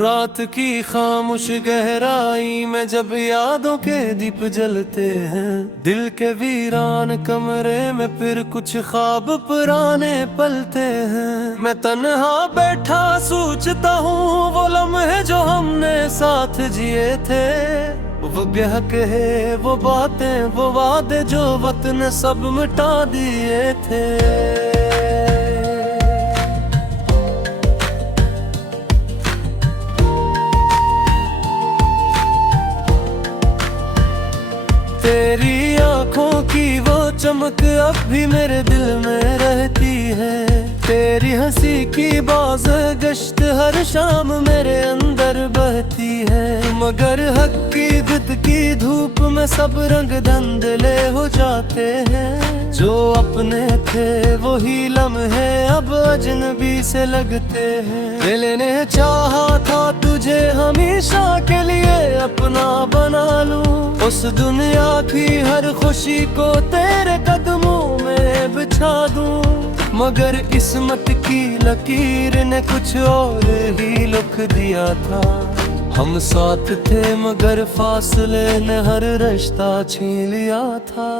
रात की खामोश गहराई में जब यादों के दीप जलते हैं, दिल के वीरान कमरे में फिर कुछ ख्वाब पुराने पलते हैं। मैं तन्हा बैठा सोचता हूँ वो लम्हे जो हमने साथ जिए थे, वो ब्याह कहे वो बातें वो वादे जो वक्त ने सब मिटा दिए थे। तेरी आंखों की वो चमक अब भी मेरे दिल में रहती है, तेरी हंसी की बाज़ गश्त हर शाम मेरे अंदर बहती है। मगर हक की जिद की धूप में सब रंग धुंधले हो जाते हैं, जो अपने थे वही लम्हे अब अजनबी से लगते हैं। दिल ने चाहा था तुझे हमेशा के लिए अपना बना लूं, उस दुनिया की हर खुशी को तेरे कदमों में बिछा दूं। मगर किस्मत की लकीर ने कुछ और ही लिख दिया था, हम साथ थे मगर फासले ने हर रिश्ता छीन लिया था।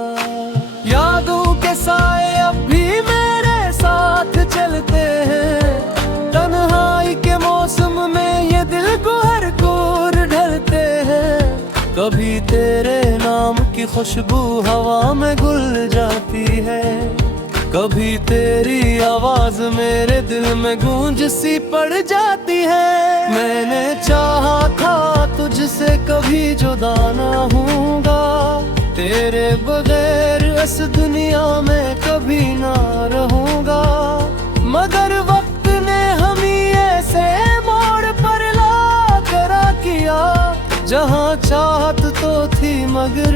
यादों के साए अब भी मेरे साथ चलते हैं, तन्हाई के मौसम में ये दिल को हर कोर ढलते हैं। कभी तेरे नाम की खुशबू हवा में घुल जाती है, कभी तेरी आवाज मेरे दिल में गूंज सी पड़ जाती है। मैंने चाहा था तुझसे कभी जुदा ना होऊंगा, तेरे बगैर इस दुनिया में कभी ना रहूंगा। मगर वक्त ने हम ही ऐसे मोड़ पर ला करा किया, जहाँ चाहत तो थी मगर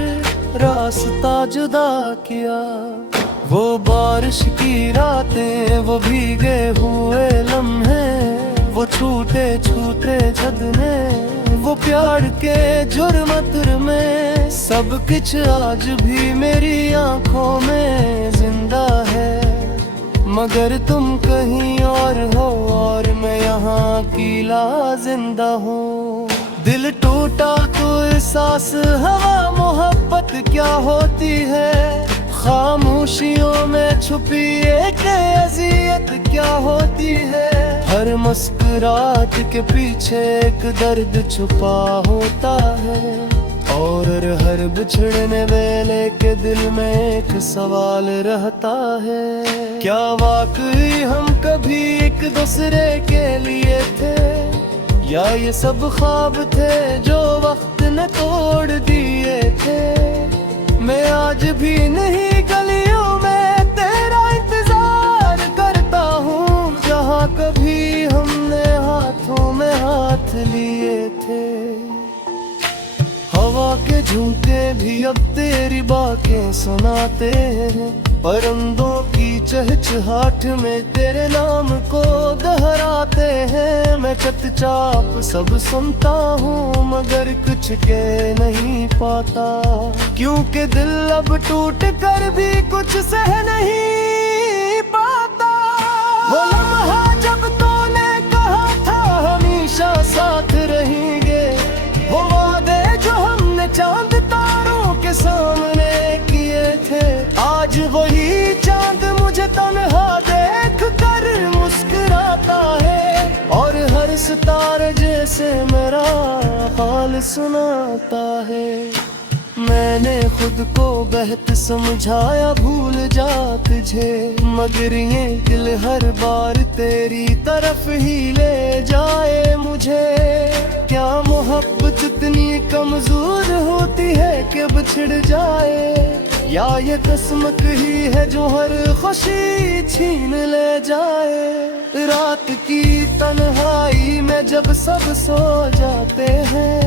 रास्ता जुदा किया। वो बारिश की रातें वो भीगे हुए लम्हे, वो छूटे छूटे छदने वो प्यार के जुर्मत में, सब कुछ आज भी मेरी आंखों में जिंदा है। मगर तुम कहीं और हो और मैं यहाँ अकेला जिंदा हूँ। दिल टूटा तो एहसास हवा मोहब्बत क्या होती है, खामोशियों में छुपी एक अज़ियत क्या होती है। हर मुस्कुराहट के पीछे एक दर्द छुपा होता है, और हर बिछड़ने वेले के दिल में एक सवाल रहता है, क्या वाकई हम कभी एक दूसरे के लिए थे, या ये सब ख्वाब थे जो वक्त ने तोड़ दिए थे। मैं आज भी नहीं गलियों में तेरा इंतजार करता हूँ, जहाँ कभी हमने हाथों में हाथ लिए थे। हवा के झूठे भी अब तेरी बातें सुनाते हैं, परिंदों की चहचहाट में तेरे नाम को दोहराते हैं। मैं चुपचाप सब सुनता हूँ मगर कुछ कह नहीं पाता, क्योंकि दिल अब टूट कर भी कुछ सह नहीं पाता। वो लम्हा जब तूने कहा था हमेशा साथ रहेंगे, वो वादे जो हमने चांद तारों के सामने किए थे, आज वही चांद मुझे तन्हा देख कर मुस्कुराता है, और हर सितारे जैसे मेरा हाल सुनाता है। मैंने खुद को बेहद समझाया भूल जा तुझे, मगर ये दिल हर बार तेरी तरफ ही ले जाए मुझे। क्या मोहब्बत इतनी कमजोर होती है कि बिछड़ जाए, या ये किस्मत ही है जो हर खुशी छीन ले जाए। रात की तन्हाई में जब सब सो जाते हैं,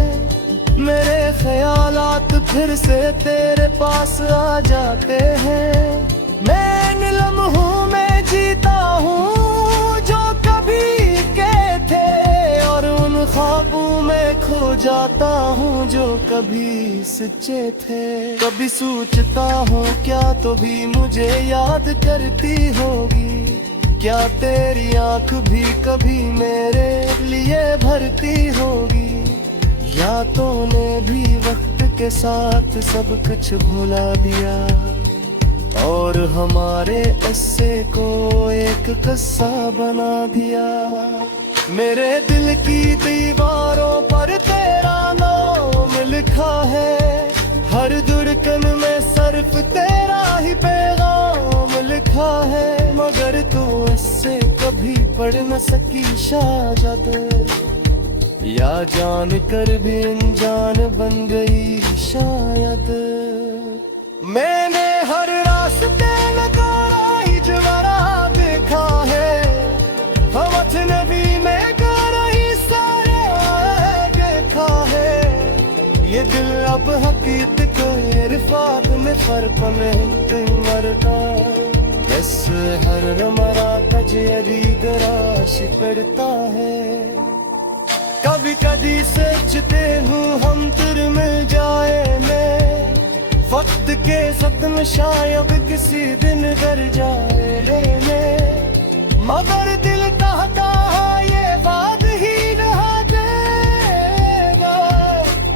मेरे ख्यालात फिर से तेरे पास आ जाते हैं। मैं इन लम्हों में जीता हूँ जो कभी के थे, और उन ख्वाबों में खो जाता हूँ जो कभी सच्चे थे। कभी सोचता हूँ क्या तो भी मुझे याद करती होगी, क्या तेरी आंख भी कभी मेरे लिए भरती होगी, या तूने भी वक्त के साथ सब कुछ भुला दिया और हमारे किस्से को एक किस्सा बना दिया। मेरे दिल की दीवारों पर तेरा नाम लिखा है, हर धड़कन में सिर्फ तेरा ही पैगाम लिखा है, मगर तू इससे कभी पढ़ न सकी शायद, या जान कर भी अनजान बन गई शायद। मैंने हर रास्ते नकारा ही जवारा देखा है, हम अजनबी में गाना ही सारे देखा है। ये दिल अब हकीकत को इरफात में फर्क नहीं मरता, बस हर रमरा कजरी गराश पड़ता है। कभी कभी सोचते हूँ हम तेरे मिल जाए मैं, वक्त के सदम शायद किसी दिन कर जाए लेने, मगर दिल कहता है ये बात ही रह जाएगा,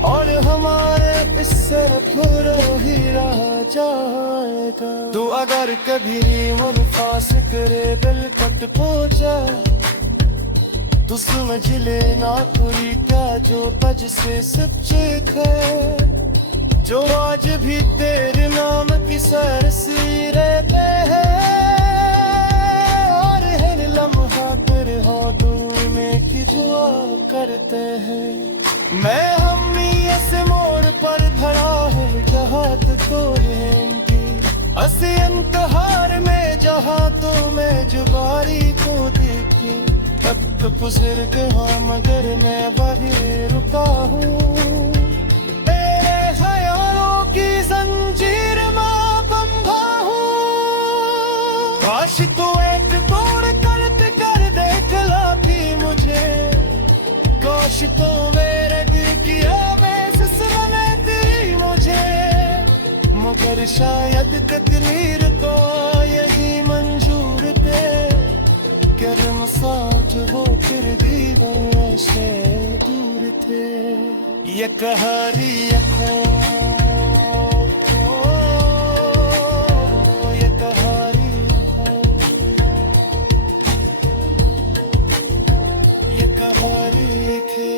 और हमारे इससे फुरो ही रह जाएगा। तू अगर कभी मन फास करे दिल कट पहुंचा, तू समझ लेना पूरी क्या जो तज से सच्चे है, जो आज भी तेरे नाम की सरसी रहते हैं, और हर लम्हा तेरे हाथों में की दुआ करते हैं। मैं हम ऐसे मोड़ पर खड़ा है जहाँ तो इनकी असी अंतहार में, जहाँ तो मैं जुबारी को देखी तब तो बुजुर्ग हाँ, मगर मैं वही रुका हूँ तेरे ख्यालों की जंजीर में बंधा हूँ। काश तू एक तोड़ कर देख लाती मुझे, काश तो मेरे दिल की आवेश सुन लेती मुझे, मगर शायद तकदीर तो यही मंजूर थे, करम साथ वो फिर दीवार से दूर थे। ये कहानी ये कहानी ये कहानी थे।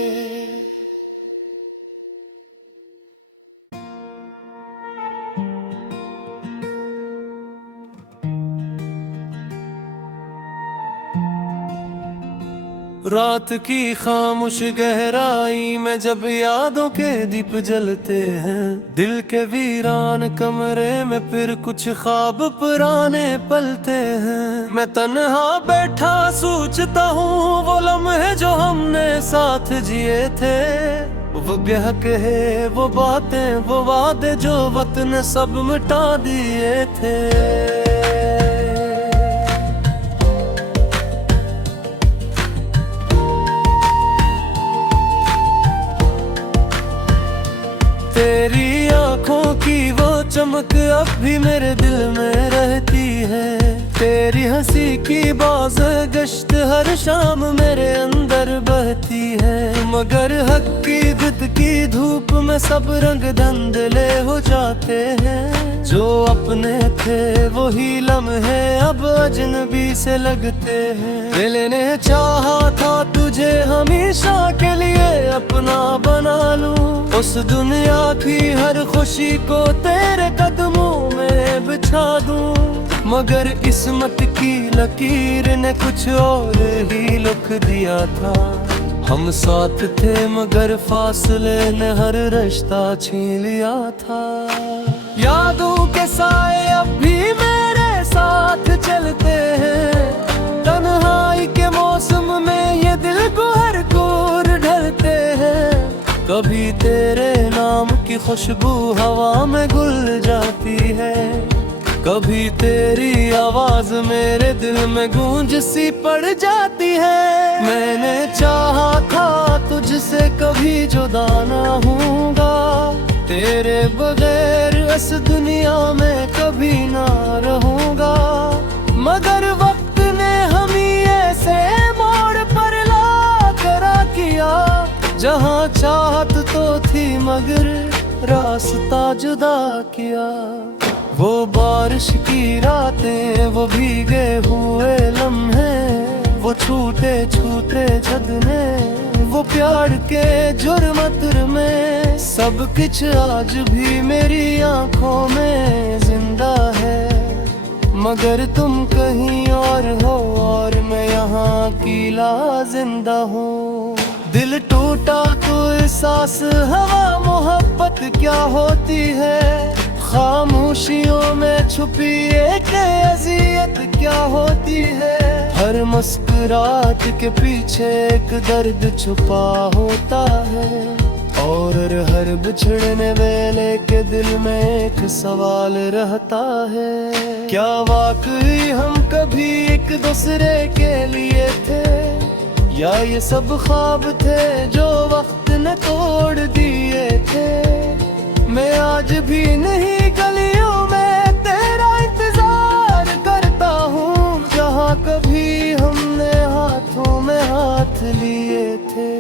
रात की खामोश गहराई में जब यादों के दीप जलते हैं, दिल के वीरान कमरे में फिर कुछ ख्वाब पुराने पलते हैं। मैं तन्हा बैठा सोचता हूँ वो लम्हे जो हमने साथ जिए थे, वो ब्याह कहे वो बातें वो वादे जो वक्त ने सब मिटा दिए थे। तेरी आंखों की वो चमक अब भी मेरे दिल में रहती है, तेरी हंसी की बाज़ गश्त हर शाम मेरे अंदर बहती है, मगर हक की जिद की धूप में सब रंग धुंधले हो जाते हैं। जो अपने थे वही लम्हे अब अजनबी से लगते हैं। दिल ने चाहा था तुझे हमेशा के लिए अपना बना लूं, उस दुनिया की हर खुशी को तेरे कदमों में बिछा दूं, मगर किस्मत की लकीर ने कुछ और ही लिख दिया था। हम साथ थे मगर फासले ने हर रिश्ता छीन लिया था। यादों के साए अब भी मेरे साथ चलते हैं, तन्हाई के मौसम में ये दिल को हर कोर ढलते हैं। कभी तेरे नाम की खुशबू हवा में घुल जाती है, कभी तेरी आवाज मेरे दिल में गूंज सी पड़ जाती है। मैंने चाहा था तुझसे कभी जुदा ना होऊंगा, तेरे बगैर इस दुनिया में कभी ना रहूंगा, मगर वक्त ने मगर रास्ता जुदा किया। वो बारिश की रातें, वो भीगे हुए लम्हे, वो छूटे छूटे जगने, वो प्यार के जुर्मत में, सब कुछ आज भी मेरी आंखों में जिंदा है। मगर तुम कहीं और हो और मैं यहाँ अकेला जिंदा हूँ। दिल टूटा तो एहसास हवा मोहब्बत क्या होती है, खामोशियों में छुपी एक अज़ियत क्या होती है। हर मुस्कुराहट के पीछे एक दर्द छुपा होता है, और हर बिछड़ने वेले के दिल में एक सवाल रहता है, क्या वाकई हम कभी एक दूसरे के लिए थे, या ये सब ख्वाब थे जो वक्त ने तोड़ दिए थे। मैं आज भी नहीं गलियों में तेरा इंतजार करता हूँ, जहाँ कभी हमने हाथों में हाथ लिए थे।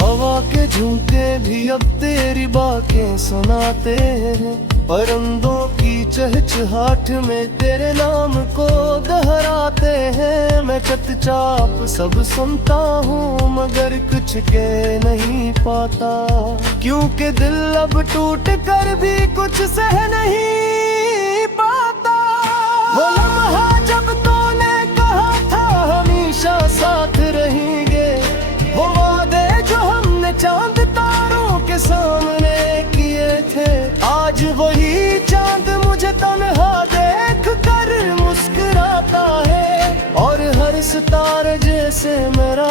हवा के झोंके भी अब तेरी बातें सुनाते हैं, परिंदों की चहचहाट में तेरे नाम को दोहराते हैं। मैं चुपचाप सब सुनता हूँ मगर कुछ कह नहीं पाता, क्योंकि दिल अब टूट कर भी कुछ सह नहीं पाता। वो लम्हा जब तूने कहा था हमेशा साथ रहेंगे, वो वादे जो हमने चांद तारों के सामने किए थे, आज वही चांद मुझे तन्हा देख कर मुस्कुराता है, और हर सितारे जैसे मेरा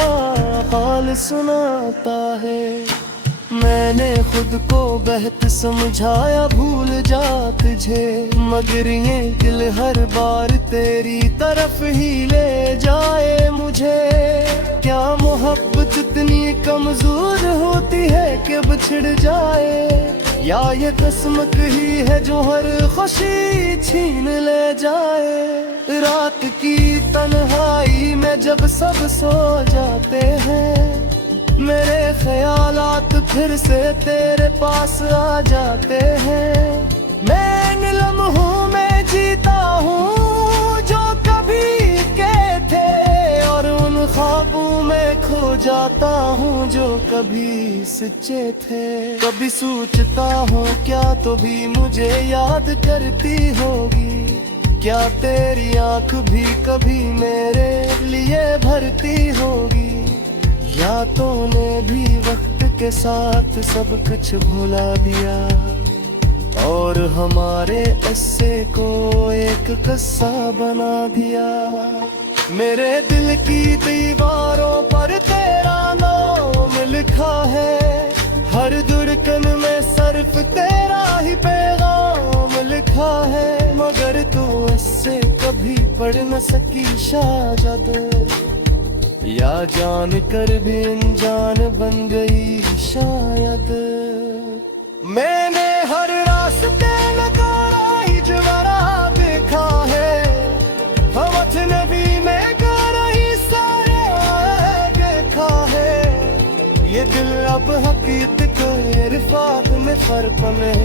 हाल सुनाता है। मैंने खुद को बेहद समझाया भूल जा तुझे, मगर ये दिल हर बार तेरी तरफ ही ले जाए मुझे। क्या मोहब्बत इतनी कमजोर होती है कि बिछड़ जाए, या ये किस्मत ही है जो हर खुशी छीन ले जाए। रात की तन्हाई में जब सब सो जाते हैं, मेरे ख्यालात फिर से तेरे पास आ जाते हैं। मैं इन लम्हों में जीता हूँ जो कभी के थे, और उन ख्वाबों में खो जाता हूँ जो कभी सच्चे थे। कभी सोचता हूँ क्या तो भी मुझे याद करती होगी, क्या तेरी आँख भी कभी मेरे लिए भरती होगी, या तूने भी वक्त के साथ सब कुछ भुला दिया, और हमारे किस्से को एक किस्सा बना दिया। मेरे दिल की दीवारों पर तेरा नाम लिखा है, हर धड़कन में सिर्फ तेरा ही पैगाम लिखा है, मगर तू इससे कभी पढ़ न सकी शायद, या जान कर भी अनजान बन गई शायद। मैंने हर रास्ते नकारा ही जवारा देखा है, हवस नबी में गारा ही सारे देखा है। ये दिल अब हकीकत इरफात में फर्क में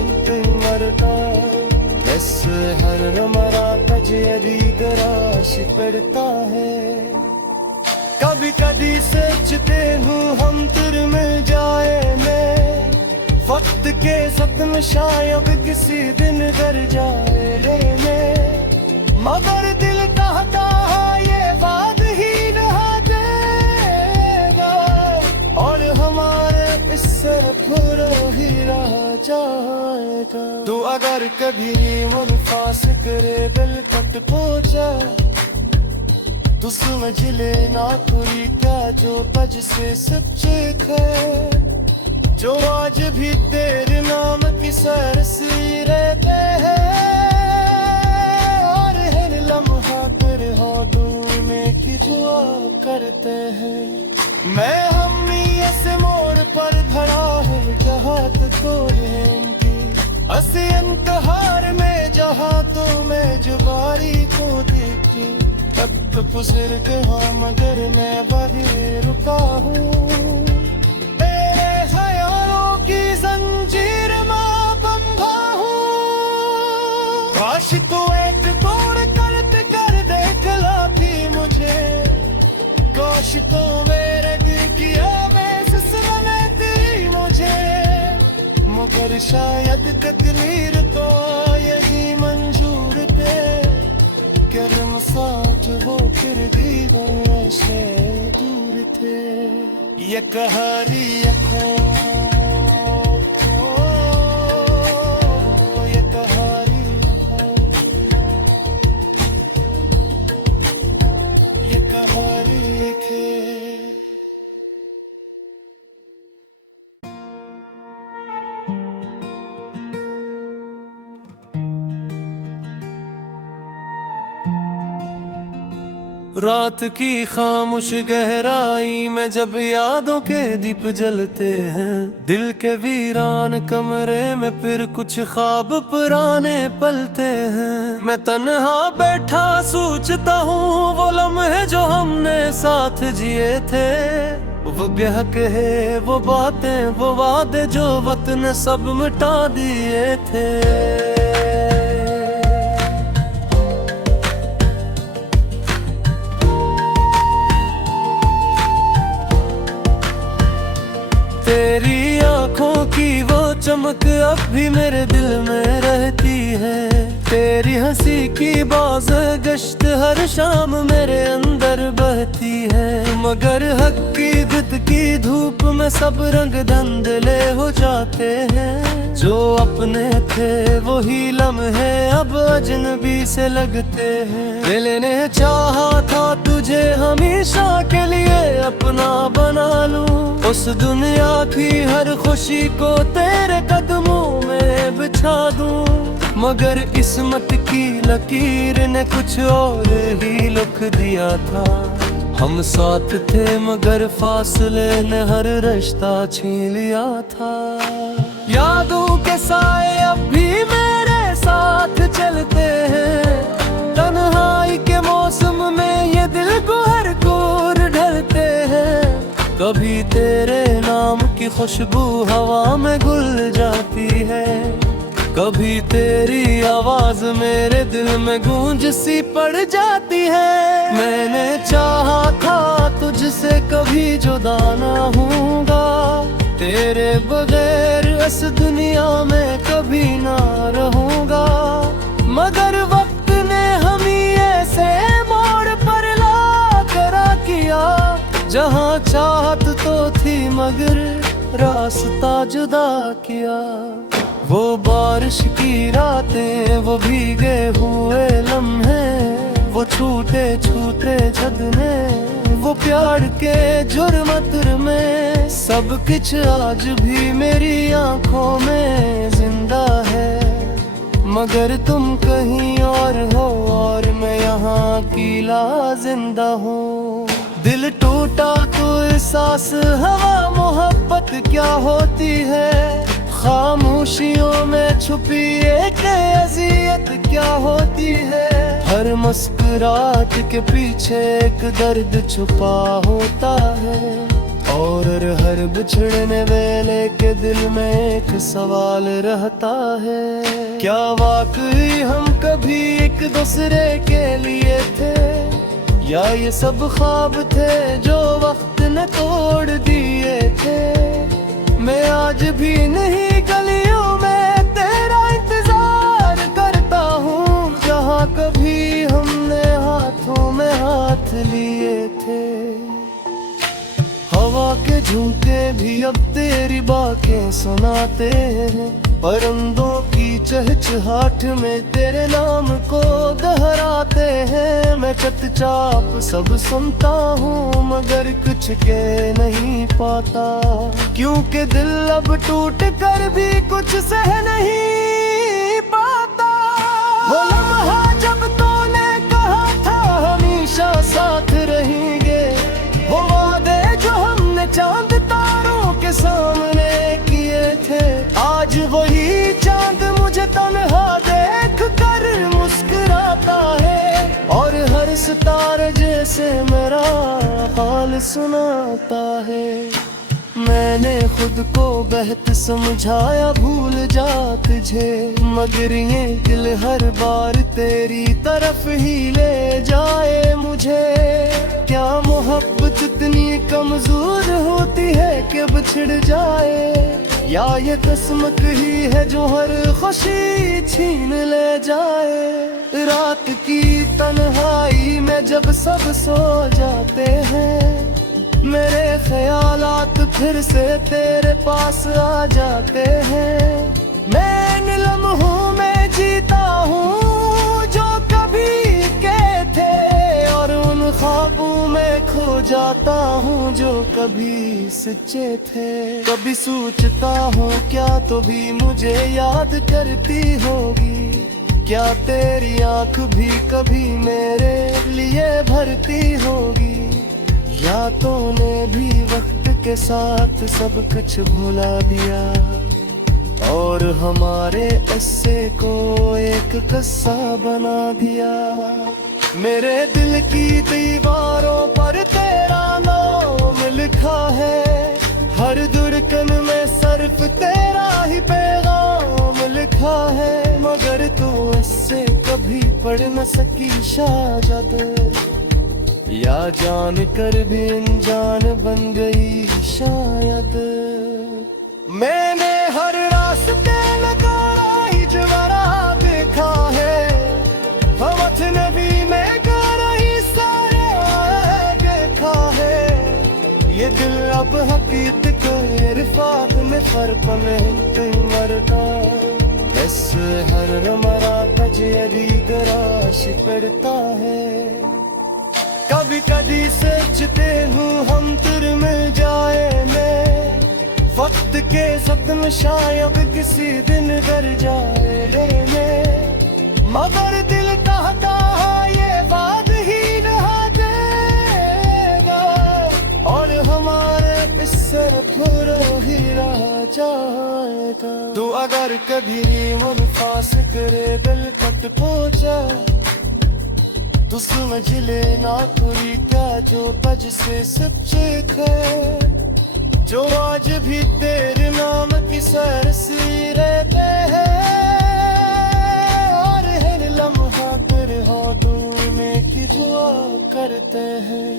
मरता, इस हर रमरा तजरी गराश पड़ता है। कभी कभी सोचते हूँ हम तेरे मिल जाए, मैं वक्त के सत्म शायद किसी दिन कर जाए लेने, मगर दिल कहता है ये बात ही नहा देगा, और हमारे इससे पूरा ही रह जाएगा। तू अगर कभी मन फास करे दिल कट पहुंचा, तू समझ लेना कोई क्या जो तज से सच्चे थे, जो आज भी तेरे नाम की सरसी रहते हैं, और हर लम्हा तेरे हाथों में की दुआ करते हैं। मैं हम ऐसे मोड़ पर खड़ा है जहाँ तो असी अंतहार में, जहाँ तो मैं जुबारी को देखती तब तो गुजर गया, मगर मैं वही रुका हूँ तेरे ख्यालों की जंजीर में बंधा हूँ। काश तू एक तोड़ कर देख लाती मुझे, काश तो मेरे दिल की आवेश सुन लेती मुझे। मगर शायद तकदीर तो यही मंजूर थे, कर्म साथ वो फिर भी से दूर थे। ये कहानी ये कहानी ये कहानी थे। रात की खामोश गहराई में जब यादों के दीप जलते हैं, दिल के वीरान कमरे में फिर कुछ ख्वाब पुराने पलते हैं। मैं तन्हा बैठा सोचता हूँ वो लम्हे जो हमने साथ जिए थे, वो बेहक है वो बातें वो वादे जो वक्त ने सब मिटा दिए थे। तेरी आंखों की वो चमक अब भी मेरे दिल में रहती है, तेरी हंसी की बाज़ गश्त हर शाम मेरे अंदर बहती है। मगर हक की जिद की धूप में सब रंग धुंधले हो जाते हैं, जो अपने थे वही लम्हे अब अजनबी से लगते हैं। दिल ने चाहा था तुझे हमेशा के लिए अपना बना लूं, उस दुनिया की हर खुशी को तेरे कदमों में बिछा दूं। मगर किस्मत की लकीर ने कुछ और ही लिख दिया था, हम साथ थे मगर फासले ने हर रिश्ता छीन लिया था। यादों के साए अब भी मेरे साथ चलते हैं, तन्हाई के मौसम में ये दिल को हर कोर ढलते हैं। कभी तेरे नाम की खुशबू हवा में घुल जाती है, कभी तेरी आवाज मेरे दिल में गूंज सी पड़ जाती है। मैंने चाहा था तुझसे कभी जुदा ना होऊंगा, तेरे बगैर इस दुनिया में कभी ना रहूंगा। मगर वक्त ने हम ही ऐसे मोड़ पर ला करा किया, जहाँ चाहत तो थी मगर रास्ता जुदा किया। वो बारिश की रातें वो भीगे हुए लम्हे, वो छूटे छूटे छदने, वो प्यार के जुर्मत में सब कुछ आज भी मेरी आंखों में जिंदा है। मगर तुम कहीं और हो और मैं यहाँ अकेला जिंदा हूँ। दिल टूटा तो एहसास हवा मोहब्बत क्या होती है, खामोशियों में छुपी एक अज़ियत क्या होती है। हर मुस्कुराहट के पीछे एक दर्द छुपा होता है, और हर बिछड़ने वेले के दिल में एक सवाल रहता है, क्या वाकई हम कभी एक दूसरे के लिए थे, या ये सब ख्वाब थे जो वक्त ने तोड़ दिए थे। मैं आज भी नहीं गलियों में तेरा इंतजार करता हूँ, जहाँ कभी हमने हाथों में हाथ लिए थे। हवा के झूठे भी अब तेरी बातें सुनाते हैं, परिंदों की चहचहाट में तेरे नाम को दोहराते हैं। मैं चुपचाप सब सुनता हूँ मगर कुछ कह नहीं पाता, क्योंकि दिल अब टूट कर भी कुछ सह नहीं पाता। वो लम्हा जब तूने कहा था हमेशा साथ रहेंगे, वो वादे जो हमने चांद तारों के सामने किए थे, आज वही चांद मुझे तन्हा देख कर मुस्कुराता है, और हर सितारे जैसे मेरा हाल सुनाता है। मैंने खुद को बहत समझाया भूल जा तुझे, मगर ये दिल हर बार तेरी तरफ ही ले जाए मुझे। क्या मोहब्बत इतनी कमजोर होती है कि बिछड़ जाए, या ये किस्मत ही है जो हर खुशी छीन ले जाए। रात की तन्हाई में जब सब सो जाते हैं, मेरे ख्यालात फिर से तेरे पास आ जाते हैं। मैं इन लम्हों में जीता हूँ जो कभी के थे, और उन ख्वाबों में खो जाता हूँ जो कभी सच्चे थे। कभी सोचता हूँ क्या तो भी मुझे याद करती होगी, क्या तेरी आँख भी कभी मेरे लिए भरती होगी, या तूने भी वक्त के साथ सब कुछ भुला दिया और हमारे किस्से को एक किस्सा बना दिया। मेरे दिल की दीवारों पर तेरा नाम लिखा है, हर धड़कन में सिर्फ तेरा ही पैगाम लिखा है, मगर तू इससे कभी पढ़ न सकी शायद, या जान कर भी अनजान बन गई शायद। मैंने हर रास्ते नकारा ही जवारा देखा है, हवथ नबी में गारा ही साया देखा है। ये दिल अब हकीकत को इरफात में फर्क में मरता, बस हर मरा कजरी गराश पड़ता है। कभी कभी सोचते हूँ हम तेरे मिल जाए मैं, वक्त के सदम शायद किसी दिन डर जाए लेने, मगर दिल कहता है ये बात ही नहा देगा, और हमारे इससे पूरा ही रह जाएगा। तू अगर कभी मन फास करे दिल कट पहुँचा, तू समझ लेना कोई क्या जो तज से सच्चे थे, जो आज भी तेरे नाम की सरसी रहते हैं, और हर लम्हा तेरे हाथों में की दुआ करते हैं।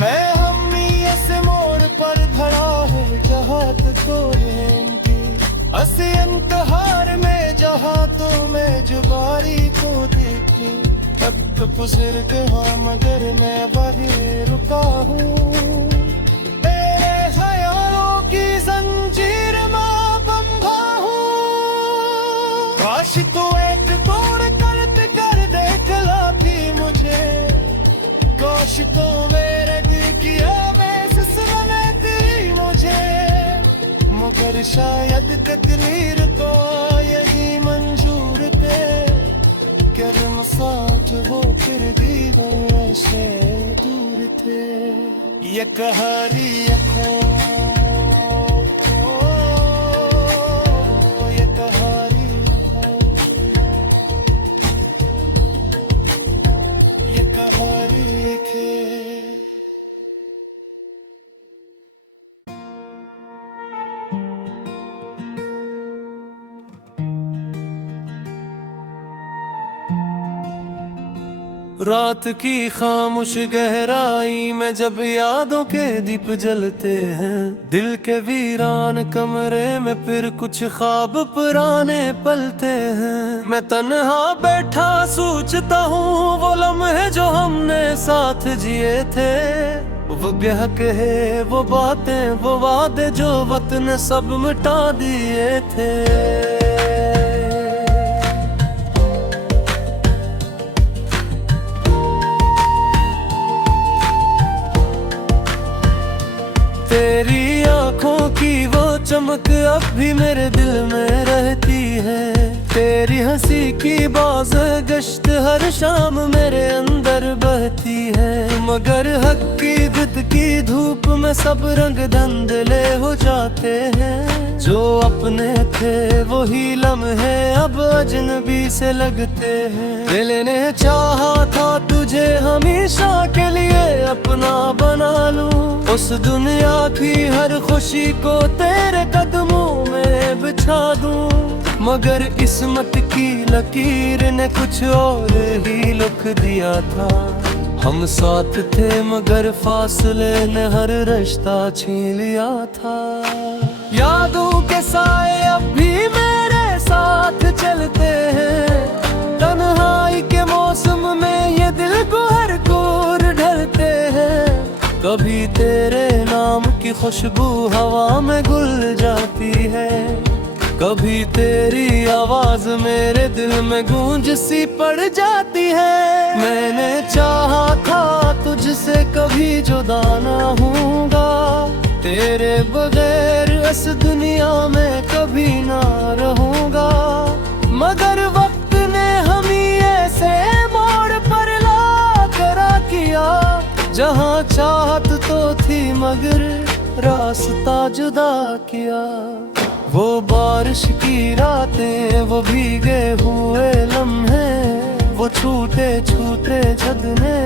मैं हमी ऐसे मोड़ पर खड़ा है जहाँ तो इनकी असी अंतहार में, जहाँ तो मैं जुबारी को देखती तब तो गुजर गया मगर मैं वहीं रुका हूँ। तेरे ख्यालों की जंजीर में बंधा हूँ, काश तू एक तोड़ कर देख लाती मुझे, काश तो मेरे दिल की आवेश सुन लेती मुझे, मगर शायद तकदीर को यही मंजूर थे, कर्म साथ वो फिर भी से दूर थे। ये कहानी ये कहानी ये कहानी थे। रात की खामोश गहराई में जब यादों के दीप जलते हैं, दिल के वीरान कमरे में फिर कुछ ख्वाब पुराने पलते हैं। मैं तन्हा बैठा सोचता हूँ वो लम्हे जो हमने साथ जिए थे, वो ब्याह कहे वो बातें वो वादे जो वक्त ने सब मिटा दिए थे। तेरी आंखों की वो चमक अब भी मेरे दिल में रहती है, तेरी हंसी की बाज़ गश्त हर शाम मेरे अंदर बहती है। मगर हक की जिद की धूप में सब रंग धंधले हो जाते हैं। जो अपने थे वही लम्हे अब अजनबी से लगते हैं। दिल ने चाहा था तुझे हमेशा के लिए अपना बना लूं, उस दुनिया की हर खुशी को तेरे कदमों में बिछा दूं। मगर किस्मत की लकीर ने कुछ और ही लिख दिया था। हम साथ थे मगर फासले ने हर रिश्ता छीन लिया था। यादों के साए अब भी मेरे साथ चलते हैं। तन्हाई के मौसम में ये दिल को हर कोर ढलते हैं। कभी तेरे नाम की खुशबू हवा में घुल जाती है, कभी तेरी आवाज मेरे दिल में गूंज सी पड़ जाती है। मैंने चाहा था तुझसे कभी जुदा ना होऊंगा, तेरे बगैर इस दुनिया में कभी ना रहूंगा। मगर वक्त ने हम ही ऐसे मोड़ पर ला करा किया, जहाँ चाहत तो थी मगर रास्ता जुदा किया। वो बारिश की रातें, वो भीगे हुए लम्हे, वो छूटे छूटे छदने,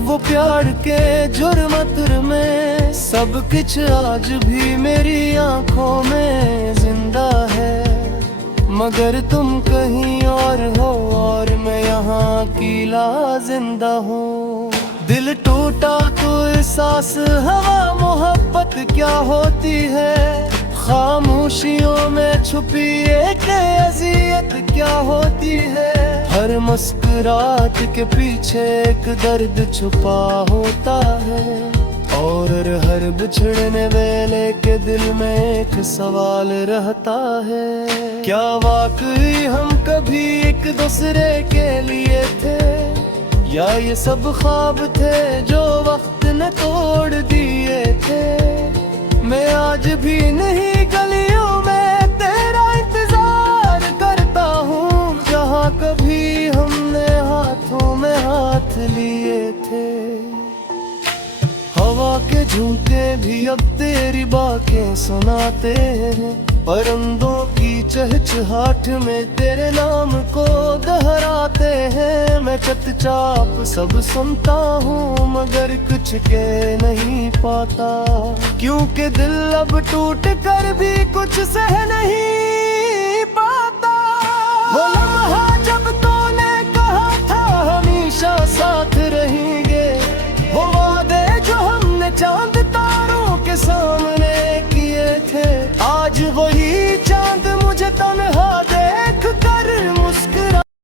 वो प्यार के जुर्मत में सब कुछ आज भी मेरी आंखों में जिंदा है। मगर तुम कहीं और हो और मैं यहाँ अकेला जिंदा हूँ। दिल टूटा तो एहसास हवा मोहब्बत क्या होती है। खामोशियों में छुपी एक अज़ियत क्या होती है। हर मुस्कुराहट के पीछे एक दर्द छुपा होता है। और हर बिछड़ने वेले के दिल में एक सवाल रहता है, क्या वाकई हम कभी एक दूसरे के लिए थे, या ये सब ख्वाब थे जो वक्त ने तोड़ दिए थे। मैं आज भी नहीं गलियों में तेरा इंतजार करता हूँ, जहाँ कभी हमने हाथों में हाथ लिए थे। हवा के झूठे भी अब तेरी बातें सुनाते हैं। परिंदों की चहचहाट में तेरे नाम को दोहराते हैं। मैं चुपचाप सब सुनता हूँ मगर कुछ कह नहीं पाता, क्योंकि दिल अब टूट कर भी कुछ सह नहीं पाता। वो लम्हा